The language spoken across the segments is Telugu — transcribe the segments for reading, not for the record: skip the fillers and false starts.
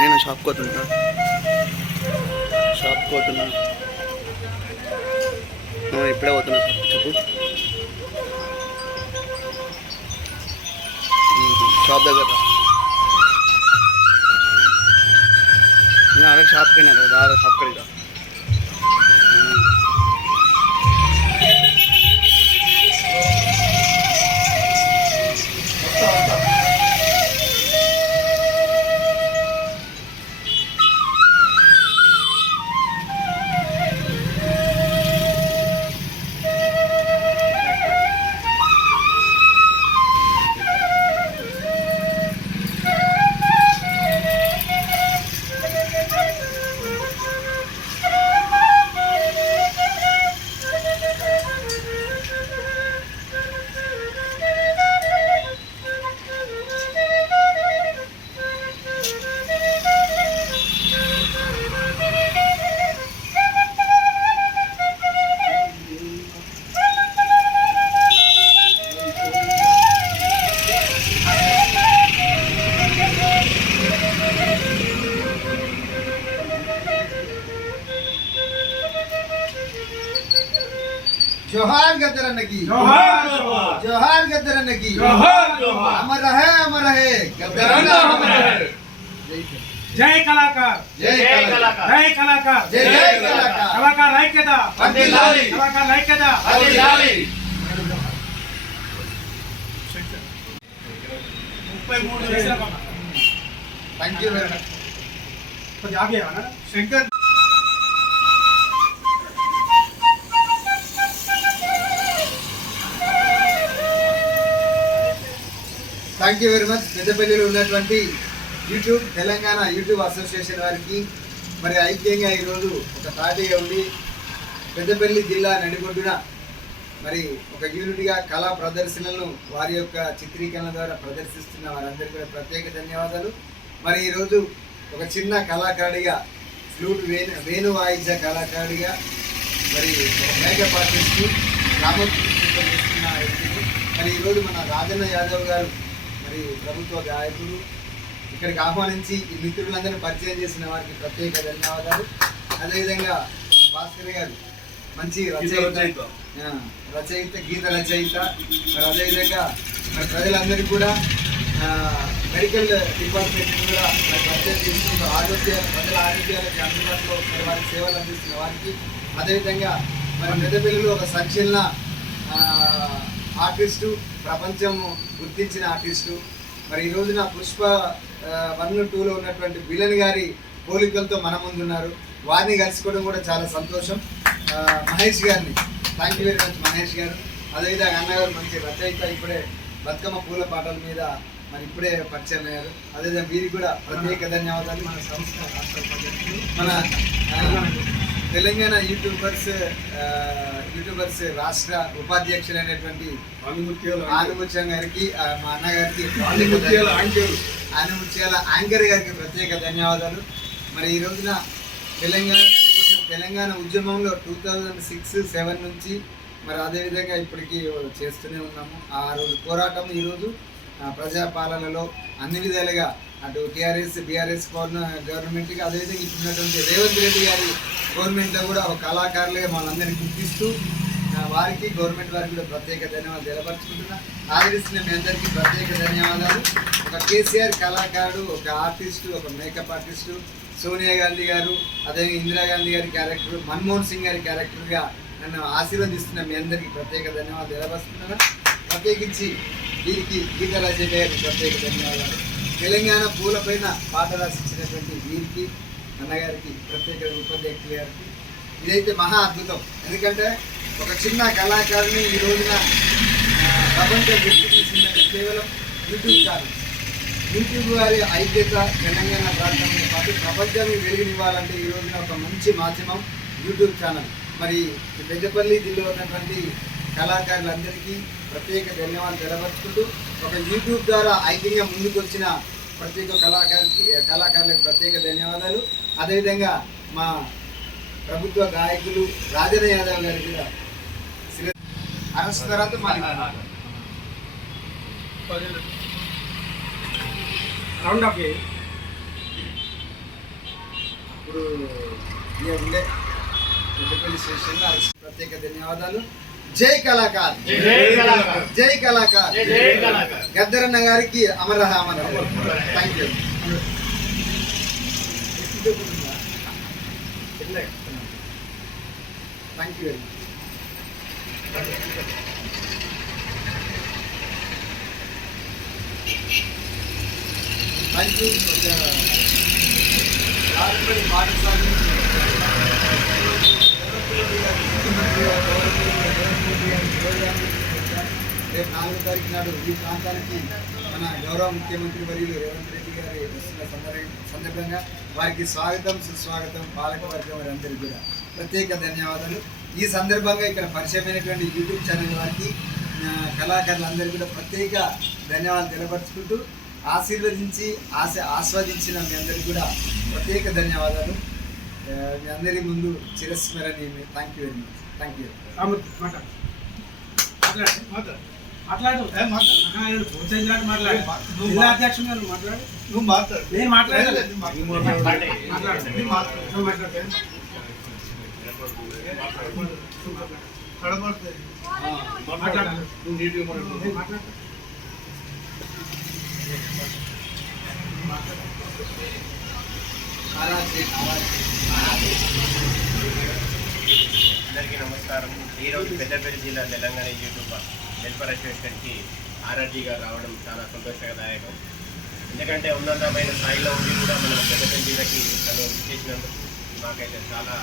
నేను షాప్కి పోతున్నా ఇప్పుడే పోతున్నా చెప్పు. షాప్ దగ్గర నేను ఆల్రెడీ షాప్కి వెళ్ళినా కదా, ఆల్రెడీ షాప్కి వెళ్ళా. जोहार गदरन की जोहार गदरन की अमर रहे गदरन अमर रहे। जय कलाकार जय कलाकार जय कलाकार जय कलाकार कलाकार ऐक्यता వర్ధిల్లాలి कलाकार ऐक्यता వర్ధిల్లాలి। 33 थैंक यू वेरी मच। कुछ आगे आना Shankar thank you very much. పెద్దపల్లిలో ఉన్నటువంటి యూట్యూబ్ తెలంగాణ యూట్యూబ్ అసోసియేషన్ వారికి మరి ఐక్యంగా ఈరోజు ఒక తాటిగా ఉండి పెద్దపల్లి జిల్లా నడిబొడ్డున మరి ఒక యూనిట్గా కళా ప్రదర్శనలను వారి యొక్క చిత్రీకరణ ద్వారా ప్రదర్శిస్తున్న వారందరికీ కూడా ప్రత్యేక ధన్యవాదాలు. మరి ఈరోజు ఒక చిన్న కళాకారుడిగా ఫ్లూట్ వేణు వాయిద్య కళాకారుడిగా మరి ఒక మేకప్ ఆర్టిస్టు రామకృష్ణ వ్యక్తిని మరి ఈరోజు మన రాజన్న యాదవ్ గారు మరి ప్రభుత్వ గాయకుడు ఇక్కడికి ఆహ్వానించి ఈ మిత్రులందరినీ పరిచయం చేసిన వారికి ప్రత్యేక ధన్యవాదాలు. అదేవిధంగా భాస్కర్ గారు మంచి రచయిత గీత రచయిత మరి అదేవిధంగా మరి ప్రజలందరికీ కూడా మెడికల్ డిపార్ట్మెంట్ కూడా మరి పరిచయం చేస్తూ ప్రజల ఆరోగ్యాలకి అందుబాటులో మరి వారికి సేవలు అందిస్తున్న వారికి అదేవిధంగా మరి పెద్దపల్లిలో ఒక సంచలన ఆర్టిస్టు ప్రపంచం గుర్తించిన ఆర్టిస్టు మరి ఈ రోజున పుష్ప 1, 2లో ఉన్నటువంటి విలన్ గారి పోలికలతో మన ముందున్నారు. వారిని కలుసుకోవడం కూడా చాలా సంతోషం. మహేష్ గారిని thank you very much Mahesh గారు. అదేవిధంగా అన్నగారు మంచి రచయిత, ఇప్పుడే బతుకమ్మ పూల పాటల మీద మరి ఇప్పుడే పరిచయం అయ్యారు. అదేవిధంగా వీరికి కూడా ప్రత్యేక ధన్యవాదాలు. మన సంస్థ మన తెలంగాణ యూట్యూబర్స్ రాష్ట్ర ఉపాధ్యక్షులైనటువంటి ఆనుముత్యం గారికి, మా అన్నగారికి, ఆనుముత్యాల యాంకర్ గారికి ప్రత్యేక ధన్యవాదాలు. మరి ఈ రోజున తెలంగాణ ఉద్యమంలో 2006-7 నుంచి మరి అదేవిధంగా ఇప్పటికీ చేస్తూనే ఉన్నాము. ఆ రోజు పోరాటం ఈరోజు ప్రజాపాలనలో అన్ని విధాలుగా అటు టీఆర్ఎస్ బీఆర్ఎస్ గవర్నమెంట్కి అదేవిధంగా ఇప్పుడున్నటువంటి రేవంత్ రెడ్డి గారి గవర్నమెంట్లో కూడా ఒక కళాకారులుగా మనందరినీ గుర్తిస్తూ వారికి గవర్నమెంట్ వారికి కూడా ప్రత్యేక ధన్యవాదాలు తెలపరుచుకుంటున్నా. ఆదరిస్తున్న మీ అందరికీ ప్రత్యేక ధన్యవాదాలు. ఒక కేసీఆర్ కళాకారుడు, ఒక ఆర్టిస్టు, ఒక మేకప్ ఆర్టిస్టు, సోనియా గాంధీ గారు, అదేవిధంగా ఇందిరాగాంధీ గారి క్యారెక్టర్, మన్మోహన్ సింగ్ గారి క్యారెక్టర్గా నన్ను ఆశీర్వదిస్తున్న మీ అందరికీ ప్రత్యేక ధన్యవాదాలు తెలపరుచుకుంటున్నా. ప్రత్యేకించి వీరికి గీత రచయిత గారికి ప్రత్యేక ధన్యవాదాలు. తెలంగాణ పూలపైన పాట రాసిచ్చినటువంటి వీరికి అన్నగారికి ప్రత్యేక ఉపాధ్యక్షులు గారికి ఇదైతే మహా అద్భుతం. ఎందుకంటే ఒక చిన్న కళాకారుని ఈ రోజున ప్రపంచం గుర్తించిందంటే కేవలం యూట్యూబ్ ఛానల్. యూట్యూబ్ వారి ఐక్యత తెలంగాణ ప్రాంతంతో పాటు ప్రపంచానికి వెలుగునివ్వాలంటే ఈ రోజున ఒక మంచి మాధ్యమం యూట్యూబ్ ఛానల్. మరి పెద్దపల్లి జిల్లాలో ఉన్నటువంటి కళాకారులందరికీ ప్రత్యేక ధన్యవాదాలు తెలపరుచుకుంటూ ఒక యూట్యూబ్ ద్వారా ఐక్యంగా ముందుకు వచ్చిన ప్రత్యేక కళాకారులకు ప్రత్యేక ధన్యవాదాలు. అదేవిధంగా మా ప్రభుత్వ గాయకులు రాజన్న యాదవ్ గారికి కూడా అరెస్ట్ తర్వాత సౌండ్ ఆఫ్ చేయి. ఇప్పుడు ఇక ఉండే పెద్దపల్లి స్టేషన్లో ప్రత్యేక ధన్యవాదాలు. జై కళాకార్, జై కళాకార్, గద్దరన్న గారికి అమరహ అమర. Thank you. Thank you very much. Thank you. పాఠశాల రేపు 4వ తారీఖు నాడు ఈ ప్రాంతానికి మన గౌరవ ముఖ్యమంత్రి వర్యులు రేవంత్ రెడ్డి గారి వస్తున్న సందర్భంగా వారికి స్వాగతం సుస్వాగతం. పాలక వర్గం వారందరికీ కూడా ప్రత్యేక ధన్యవాదాలు. ఈ సందర్భంగా ఇక్కడ పరిచయమైనటువంటి యూట్యూబ్ ఛానల్ వారికి కళాకారులందరికీ కూడా ప్రత్యేక ధన్యవాదాలు తెలపరుచుకుంటూ ఆశీర్వదించి ఆస్వాదించిన మీ అందరికీ కూడా ప్రత్యేక ధన్యవాదాలు. మీ అందరి ముందు చిరస్మరణీయమే. Thank you very much. Thank you. మాట్లాడు జిల్లా అధ్యక్షుడు గారు మాట్లాడు. నువ్వు మాట్లాడు. నేను మాట్లాడలేదు. అందరికీ నమస్కారం. ఈరోజు పెద్దపల్లి జిల్లా తెలంగాణ యూట్యూబ్ వెల్ఫేర్ అసోసియేషన్కి ఆర్ఆర్జీ గారు రావడం చాలా సంతోషదాయకం. ఎందుకంటే ఉన్నతమైన స్థాయిలో ఉండి కూడా మనం పెద్దపల్లి జిల్లాకి తను విచ్చేసినందుకు మాకైతే చాలా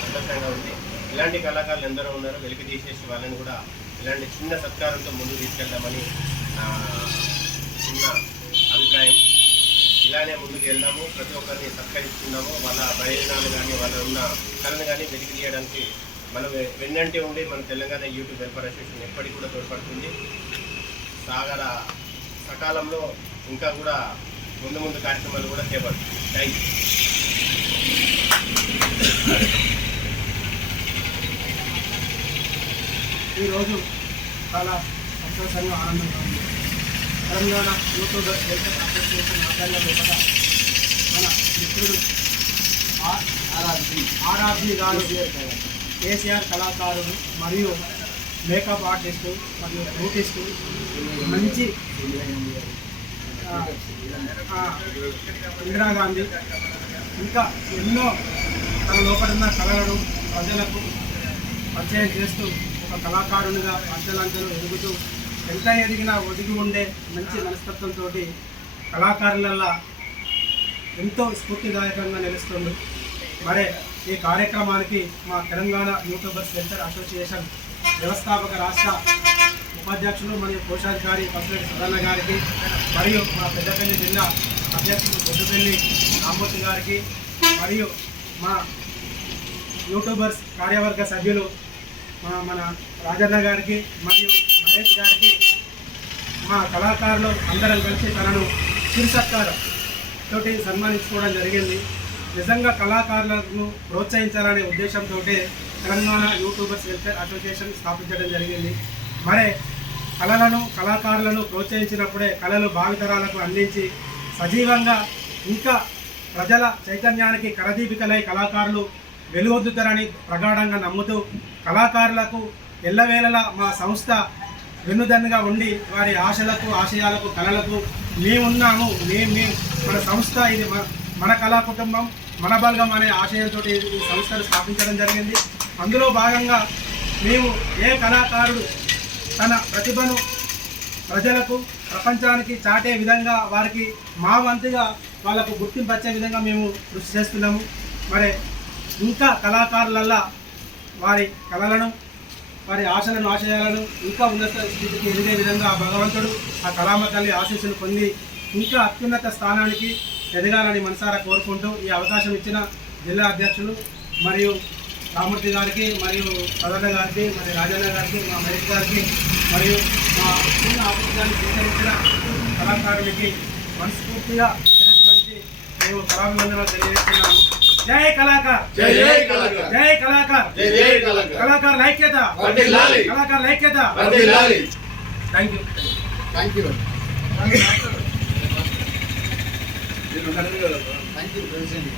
సంతోషంగా ఉంది. ఇలాంటి కళాకారులు ఎందరో ఉన్నారు, వెలికి తీసేసి వాళ్ళని కూడా ఇలాంటి చిన్న సత్కారంతో ముందుకు తీసుకెళ్దామని చిన్న అభిప్రాయం. ఇలానే ముందుకు వెళ్దాము, ప్రతి ఒక్కరిని సత్కరిస్తున్నాము. వాళ్ళ ప్రయోజనాలు కానీ వాళ్ళ ఉన్న కళను కానీ వెలికి తీయడానికి మనం వెన్నంటి ఉండి మన తెలంగాణ యూట్యూబ్ వెల్ఫేర్ అసోసియేషన్ ఎప్పటికి కూడా తోడ్పడుతుంది. సకాలంలో ఇంకా కూడా ముందు కార్యక్రమాలు కూడా చేపడుతుంది. Thank you. ఈరోజు చాలా సంతోషంగా ఆనందంగా ఉంది. తెలంగాణ యూట్యూబ్ వెల్ఫేర్ అసోసియేషన్ ఆధ్వర్యంలో కూడా మన మిత్రుడు ఆర్ఆర్జీ గారు కేసీఆర్ కళాకారులు మరియు మేకప్ ఆర్టిస్టు మరియు బ్యూటిస్టు మంచి ఇందిరాగాంధీ ఇంకా ఎన్నో తన లోపల ఉన్న కళలను ప్రజలకు పరిచయం చేస్తూ ఒక కళాకారునిగా అంచెలంచెలు ఎదుగుతూ ఎంత ఎదిగినా ఒదిగి ఉండే మంచి మనస్తత్వంతో కళాకారులల్లా ఎంతో స్ఫూర్తిదాయకంగా నిలుస్తుంది. మరే ఈ కార్యక్రమానికి మా తెలంగాణ యూట్యూబర్స్ వెల్ఫేర్ అసోసియేషన్ వ్యవస్థాపక రాష్ట్ర ఉపాధ్యక్షులు మరియు కోశాధికారి పసురెడ్డి సదన్న గారికి మరియు మా పెద్దపల్లి జిల్లా అధ్యక్షులు పెద్దపల్లి రామ్మూర్తి గారికి మరియు మా యూట్యూబర్స్ కార్యవర్గ సభ్యులు మన రాజన్న గారికి మరియు మహేష్ గారికి మా కళాకారులు అందరం కలిసి తనను చిరు సత్కారం తోటి సన్మానించుకోవడం జరిగింది. నిజంగా కళాకారులను ప్రోత్సహించాలనే ఉద్దేశంతో తెలంగాణ యూట్యూబర్స్ వెల్ఫేర్ అసోసియేషన్ స్థాపించడం జరిగింది. మరే కళాకారులను ప్రోత్సహించినప్పుడే కళలు భావితరాలకు అందించి సజీవంగా ఇంకా ప్రజల చైతన్యానికి కరదీపికలై కళాకారులు వెలుగొందుతారని ప్రగాఢంగా నమ్ముతూ కళాకారులకు ఎల్లవేళలా మా సంస్థ వెన్నుదన్నుగా ఉండి వారి ఆశలకు ఆశయాలకు కళలకు మేమున్నాము, మన సంస్థ ఇది మన కళా కుటుంబం మన బలగం అనే ఆశయంతో ఈ సంస్థను స్థాపించడం జరిగింది. అందులో భాగంగా మేము ఏ కళాకారుడు తన ప్రతిభను ప్రజలకు ప్రపంచానికి చాటే విధంగా వారికి మా వంతుగా వాళ్ళకు గుర్తింపు వచ్చే విధంగా మేము కృషి చేస్తున్నాము. మరి ఇంకా కళాకారులల్లా వారి కళలను వారి ఆశలను ఆశయాలను ఇంకా ఉన్నత స్థితికి ఎదిగే విధంగా భగవంతుడు ఆ కళామ తల్లి ఆశీస్సులు పొంది ఇంకా అత్యున్నత స్థానానికి ఎదగాలని మనసారా కోరుకుంటూ ఈ అవకాశం ఇచ్చిన జిల్లా అధ్యక్షులు మరియు రామూర్తి గారికి మరియు సదన్న గారికి మరియు రాజన్న గారికి మా మహేష్ గారికి మరియు మా చిన్న ఆఫీసర్ని స్వీకరించిన కళాకారులకి మనస్ఫూర్తిగా శిరస్సు వంచి మేము కళాభివందనాలు తెలియజేస్తున్నాము. జై కళాకార్, జై కళాకార్, జై కళాకార్, జై కళాకార్, కళాకారుల ఐక్యత, కళాకారుల ఐక్యత. Thank you. Thank you president.